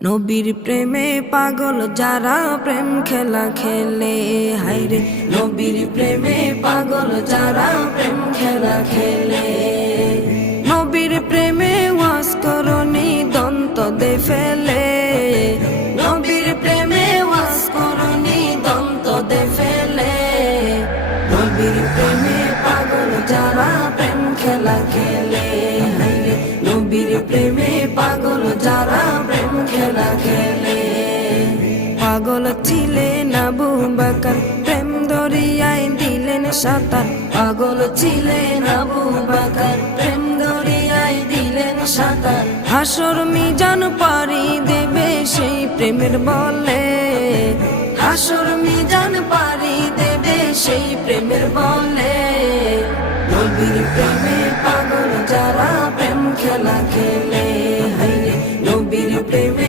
নবীর প্রেমে পাগল যারা প্রেম খেলা খেলে, হায়রে নবীর প্রেমে পাগল যারা প্রেম খেলা খেলে। নবীর প্রেমে ওয়াজ করনি দন্ত দে ফেলে, নবীর প্রেমে ওয়াজ করনি দন্ত দে ফেলে। নবীর প্রেমে পাগল যারা প্রেম খেলা খেলে, হায়রে নবীর প্রেমে পাগল যারা প্রেম খেলা খেলে। পাগল ছিলেন আবু বকর, প্রেম দরিয়ায় দিলেন সাঁতার। পাগল ছিলেন আবু বকর, প্রেম দরিয়ায় দিলেন সাঁতার। হাসর মিজান পারি দেবে সেই প্রেমের বলে, হাসর মিজান পারি দেবে সেই প্রেমের বলে। নবীর প্রেমে পাগল যারা প্রেম খেলা খেলে,